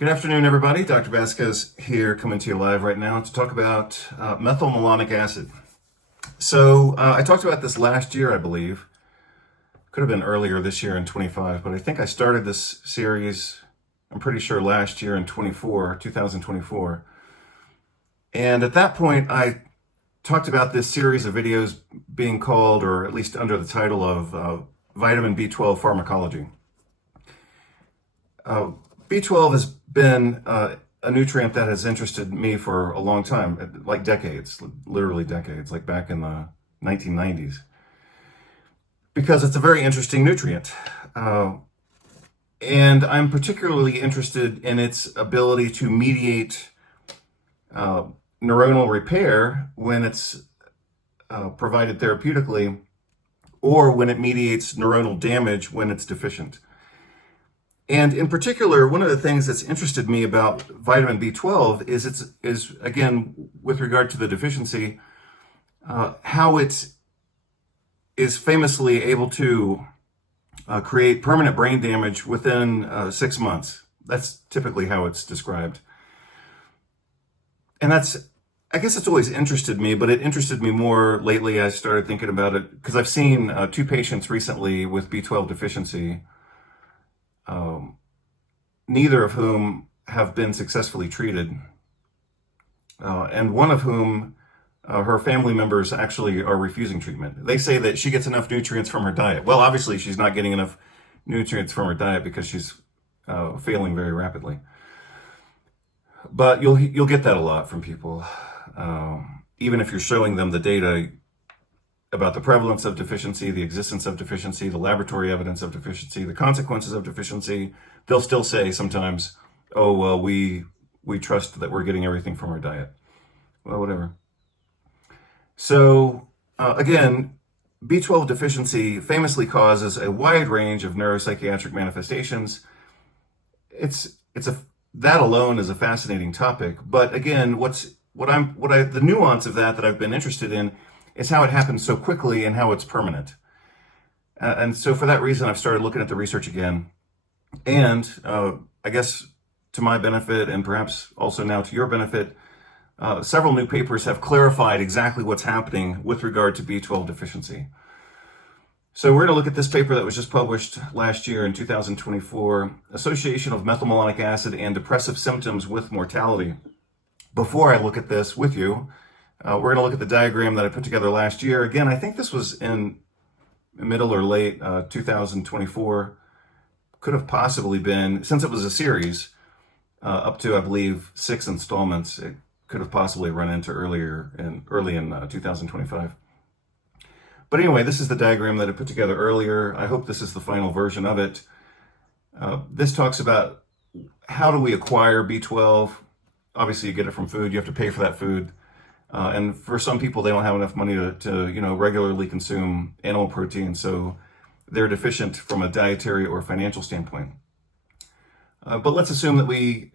Good afternoon, everybody. Dr. Vasquez here, coming to you live right now to talk about methylmalonic acid. So I talked about this last year, I believe. Could have been earlier this year in 25, but I think I started this series, I'm pretty sure last year in 2024. And at that point, I talked about this series of videos being called, or at least under the title of vitamin B12 pharmacology. B12 has been a nutrient that has interested me for a long time, like decades, literally decades, like back in the 1990s, because it's a very interesting nutrient. And I'm particularly interested in its ability to mediate neuronal repair when it's provided therapeutically, or when it mediates neuronal damage when it's deficient. And in particular, one of the things that's interested me about vitamin B12 is again, with regard to the deficiency, how it is famously able to create permanent brain damage within 6 months. That's typically how it's described. And I guess it's always interested me, but it interested me more lately. I started thinking about it because I've seen 2 patients recently with B12 deficiency, neither of whom have been successfully treated, and one of whom, her family members actually are refusing treatment. They say that she gets enough nutrients from her diet. Well, obviously she's not getting enough nutrients from her diet because she's failing very rapidly. But you'll get that a lot from people, even if you're showing them the data about the prevalence of deficiency, the existence of deficiency, the laboratory evidence of deficiency, the consequences of deficiency. They'll still say sometimes, oh, well, we trust that we're getting everything from our diet. Well, whatever. So again, B12 deficiency famously causes a wide range of neuropsychiatric manifestations. That alone is a fascinating topic. But again, the nuance of that I've been interested in is how it happens so quickly and how it's permanent. And so for that reason, I've started looking at the research again. And I guess to my benefit, and perhaps also now to your benefit, several new papers have clarified exactly what's happening with regard to B12 deficiency. So we're going to look at this paper that was just published last year in 2024, Association of Methylmalonic Acid and Depressive Symptoms with Mortality. Before I look at this with you, we're going to look at the diagram that I put together last year. Again, I think this was in middle or late 2024. Could have possibly been, since it was a series, up to, I believe, 6 installments. It could have possibly run into early in 2025. But anyway, this is the diagram that I put together earlier. I hope this is the final version of it. This talks about how do we acquire B12. Obviously, you get it from food. You have to pay for that food. And for some people, they don't have enough money to regularly consume animal protein, so they're deficient from a dietary or financial standpoint. But let's assume that we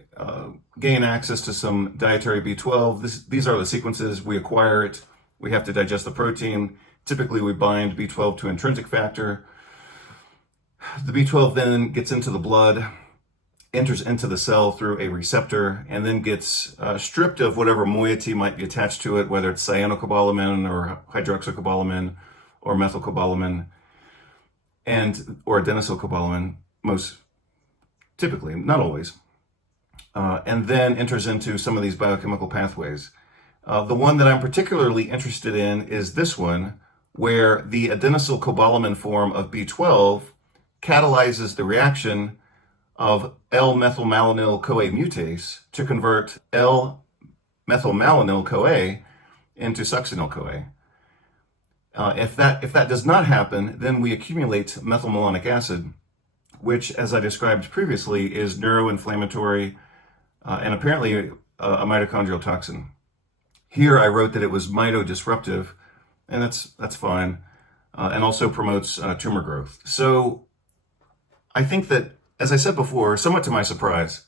gain access to some dietary B12. These are the sequences. We acquire it. We have to digest the protein. Typically, we bind B12 to intrinsic factor. The B12 then gets into the blood, enters into the cell through a receptor, and then gets stripped of whatever moiety might be attached to it, whether it's cyanocobalamin or hydroxycobalamin or methylcobalamin or adenosylcobalamin, most typically, not always, and then enters into some of these biochemical pathways. The one that I'm particularly interested in is this one, where the adenosylcobalamin form of B12 catalyzes the reaction of L-methylmalonyl-CoA mutase to convert L-methylmalonyl-CoA into succinyl-CoA. If that does not happen, then we accumulate methylmalonic acid, which, as I described previously, is neuroinflammatory and apparently a mitochondrial toxin. Here I wrote that it was mitodisruptive, and that's fine, and also promotes tumor growth. So I think that, as I said before, somewhat to my surprise,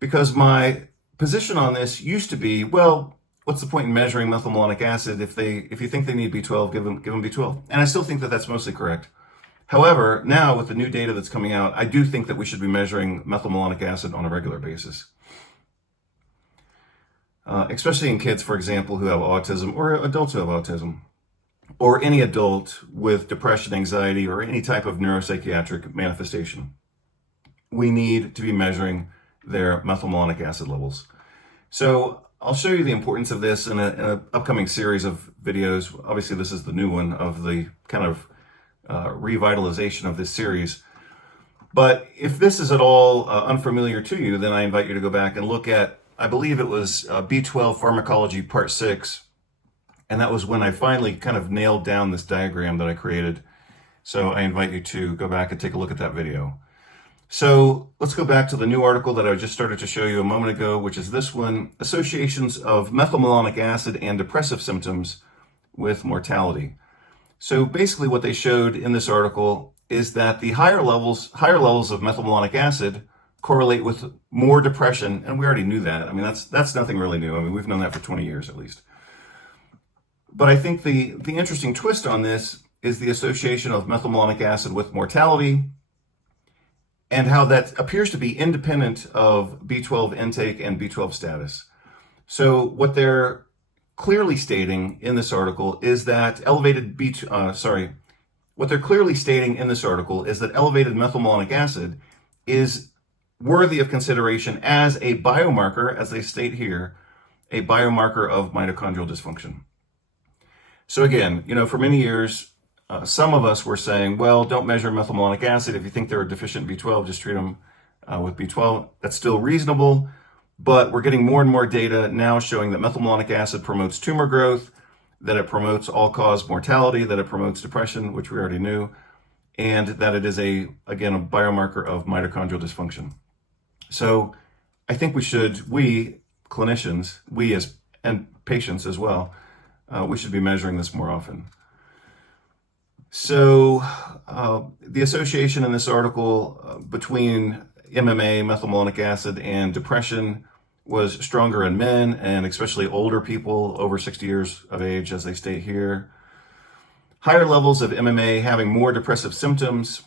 because my position on this used to be, well, what's the point in measuring methylmalonic acid if you think they need B12, give them B12. And I still think that that's mostly correct. However, now with the new data that's coming out, I do think that we should be measuring methylmalonic acid on a regular basis. Especially in kids, for example, who have autism, or adults who have autism, or any adult with depression, anxiety, or any type of neuropsychiatric manifestation. We need to be measuring their methylmalonic acid levels. So I'll show you the importance of this in an upcoming series of videos. Obviously, this is the new one of the kind of revitalization of this series. But if this is at all unfamiliar to you, then I invite you to go back and look at, I believe it was B12 Pharmacology Part 6. And that was when I finally kind of nailed down this diagram that I created. So I invite you to go back and take a look at that video. So let's go back to the new article that I just started to show you a moment ago, which is this one, Associations of Methylmalonic Acid and Depressive Symptoms with Mortality. So basically what they showed in this article is that the higher levels of methylmalonic acid correlate with more depression, and we already knew that. I mean, that's nothing really new. I mean, we've known that for 20 years at least. But I think the interesting twist on this is the association of methylmalonic acid with mortality, and how that appears to be independent of B12 intake and B12 status. So what they're clearly stating in this article is that elevated methylmalonic acid is worthy of consideration as a biomarker, as they state here, a biomarker of mitochondrial dysfunction. So again, for many years, some of us were saying, well, don't measure methylmalonic acid. If you think they're deficient in B12, just treat them with B12. That's still reasonable, but we're getting more and more data now showing that methylmalonic acid promotes tumor growth, that it promotes all-cause mortality, that it promotes depression, which we already knew, and that it is a biomarker of mitochondrial dysfunction. So I think we clinicians, and patients as well, we should be measuring this more often. So the association in this article between MMA, methylmalonic acid, and depression was stronger in men, and especially older people over 60 years of age, as they state here. Higher levels of MMA having more depressive symptoms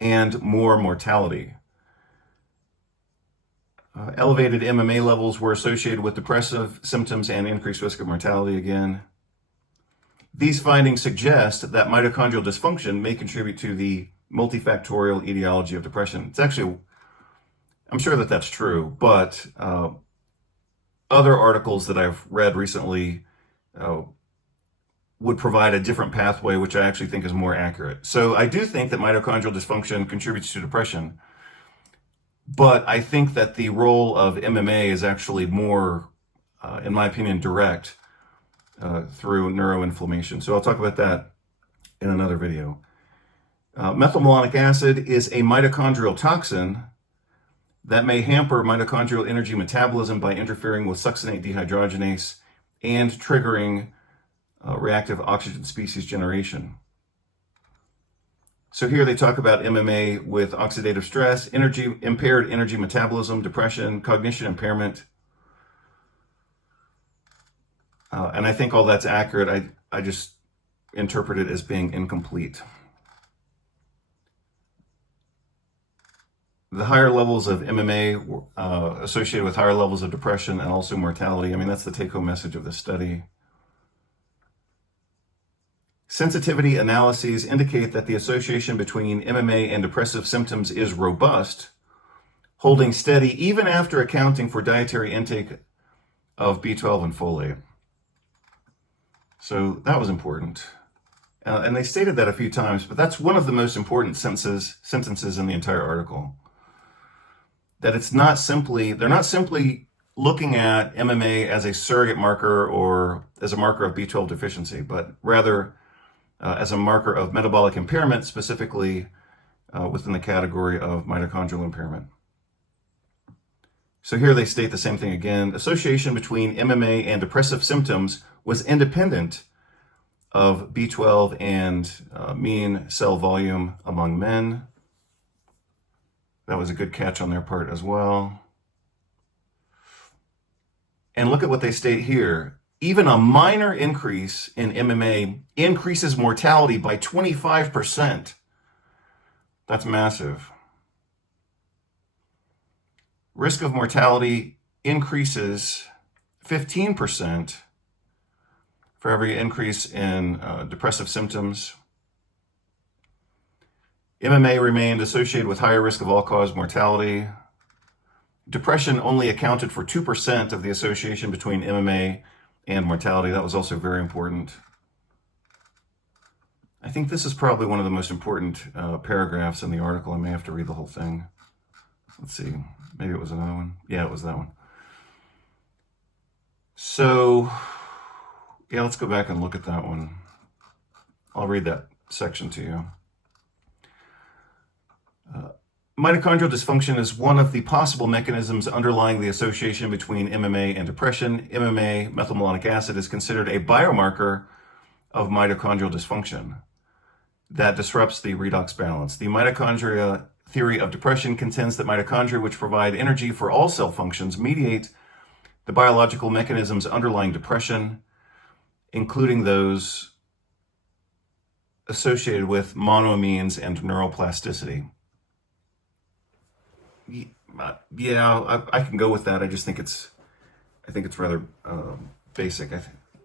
and more mortality. Elevated MMA levels were associated with depressive symptoms and increased risk of mortality again. These findings suggest that mitochondrial dysfunction may contribute to the multifactorial etiology of depression. It's actually, I'm sure that that's true, but other articles that I've read recently would provide a different pathway, which I actually think is more accurate. So I do think that mitochondrial dysfunction contributes to depression, but I think that the role of MMA is actually more, in my opinion, direct through neuroinflammation. So I'll talk about that in another video. Methylmalonic acid is a mitochondrial toxin that may hamper mitochondrial energy metabolism by interfering with succinate dehydrogenase and triggering reactive oxygen species generation. So here they talk about MMA with oxidative stress, impaired energy metabolism, depression, cognition impairment. And I think all that's accurate. I just interpret it as being incomplete. The higher levels of MMA associated with higher levels of depression and also mortality. I mean, that's the take-home message of this study. Sensitivity analyses indicate that the association between MMA and depressive symptoms is robust, holding steady even after accounting for dietary intake of B12 and folate. So that was important. And they stated that a few times, but that's one of the most important sentences in the entire article. That they're not simply looking at MMA as a surrogate marker or as a marker of B12 deficiency, but rather as a marker of metabolic impairment, specifically within the category of mitochondrial impairment. So here they state the same thing again. Association between MMA and depressive symptoms was independent of B12 and mean cell volume among men. That was a good catch on their part as well. And look at what they state here. Even a minor increase in MMA increases mortality by 25%. That's massive. Risk of mortality increases 15% for every increase in depressive symptoms. MMA remained associated with higher risk of all-cause mortality. Depression only accounted for 2% of the association between MMA and mortality. That was also very important. I think this is probably one of the most important paragraphs in the article. I may have to read the whole thing. Let's see. Maybe it was another one. Yeah, it was that one. So, yeah, let's go back and look at that one. I'll read that section to you. Mitochondrial dysfunction is one of the possible mechanisms underlying the association between MMA and depression. MMA, methylmalonic acid, is considered a biomarker of mitochondrial dysfunction that disrupts the redox balance. The mitochondria theory of depression contends that mitochondria, which provide energy for all cell functions, mediate the biological mechanisms underlying depression, including those associated with monoamines and neuroplasticity. Yeah, I can go with that. I just think it's rather basic.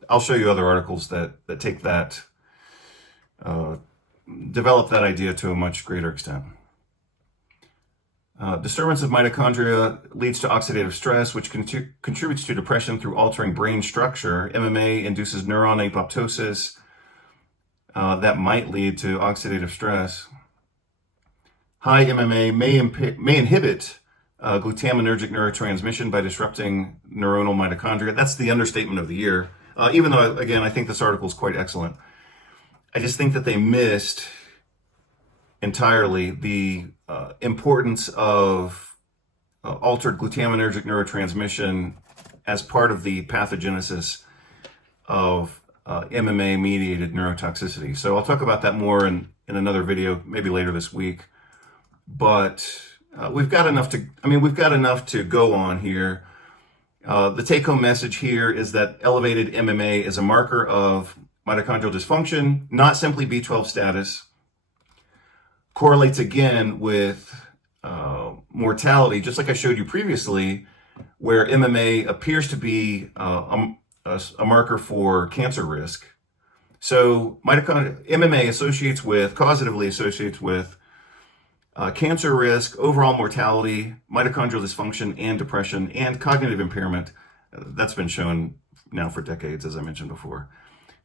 I'll show you other articles that take that, develop that idea to a much greater extent. Disturbance of mitochondria leads to oxidative stress, which contributes to depression through altering brain structure. MMA induces neuron apoptosis that might lead to oxidative stress. High MMA may inhibit glutaminergic neurotransmission by disrupting neuronal mitochondria. That's the understatement of the year. Even though, again, I think this article is quite excellent. I just think that they missed entirely the importance of altered glutaminergic neurotransmission as part of the pathogenesis of MMA-mediated neurotoxicity. So I'll talk about that more in another video, maybe later this week. But we've got enough to go on here. The take-home message here is that elevated MMA is a marker of mitochondrial dysfunction, not simply B12 status. Correlates again with mortality, just like I showed you previously, where MMA appears to be a marker for cancer risk. So MMA causatively associates with cancer risk, overall mortality, mitochondrial dysfunction, and depression, and cognitive impairment. That's been shown now for decades, as I mentioned before.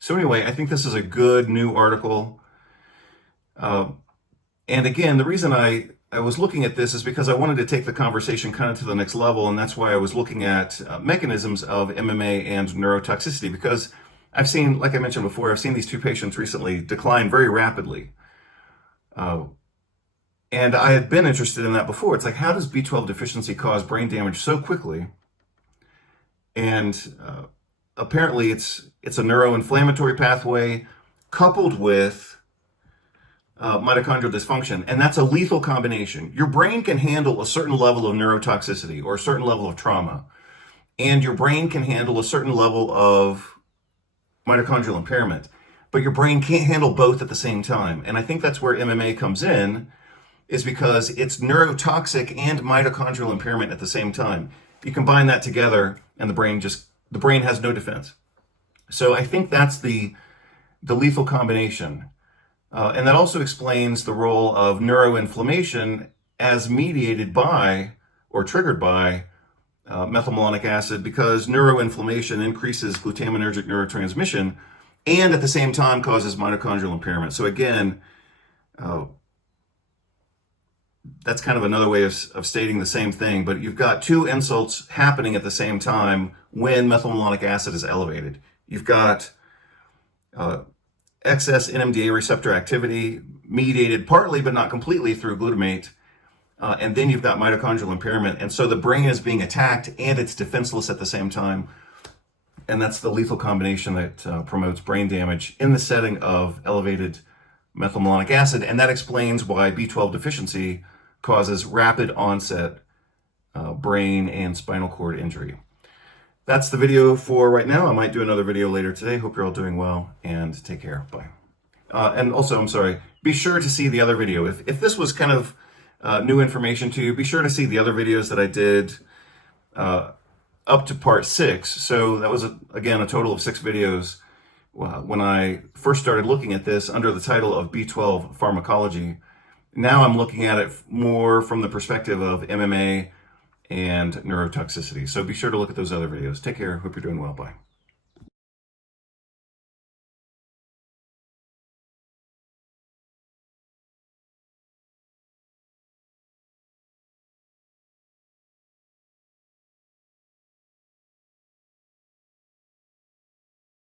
So anyway, I think this is a good new article. And again, the reason I was looking at this is because I wanted to take the conversation kind of to the next level, and that's why I was looking at mechanisms of MMA and neurotoxicity, because I've seen, like I mentioned before, I've seen these two patients recently decline very rapidly. And I had been interested in that before. It's like, how does B12 deficiency cause brain damage so quickly? And apparently it's a neuroinflammatory pathway coupled with mitochondrial dysfunction, and that's a lethal combination. Your brain can handle a certain level of neurotoxicity or a certain level of trauma, and your brain can handle a certain level of mitochondrial impairment, but your brain can't handle both at the same time. And I think that's where MMA comes in, is because it's neurotoxic and mitochondrial impairment at the same time. You combine that together, and the brain has no defense. So I think that's the lethal combination. And that also explains the role of neuroinflammation as mediated by or triggered by methylmalonic acid, because neuroinflammation increases glutaminergic neurotransmission and at the same time causes mitochondrial impairment. So again, that's kind of another way of stating the same thing, but you've got two insults happening at the same time when methylmalonic acid is elevated. You've got excess NMDA receptor activity mediated partly but not completely through glutamate, and then you've got mitochondrial impairment, and so the brain is being attacked and it's defenseless at the same time, and that's the lethal combination that promotes brain damage in the setting of elevated methylmalonic acid, and that explains why B12 deficiency causes rapid onset brain and spinal cord injury. That's the video for right now. I might do another video later today. Hope you're all doing well, and take care. Bye. And also, I'm sorry, be sure to see the other video. If this was kind of new information to you, be sure to see the other videos that I did up to part 6. So that was, again, a total of 6 videos when I first started looking at this under the title of B12 pharmacology. Now I'm looking at it more from the perspective of MMA and neurotoxicity. So be sure to look at those other videos. Take care. Hope you're doing well. Bye.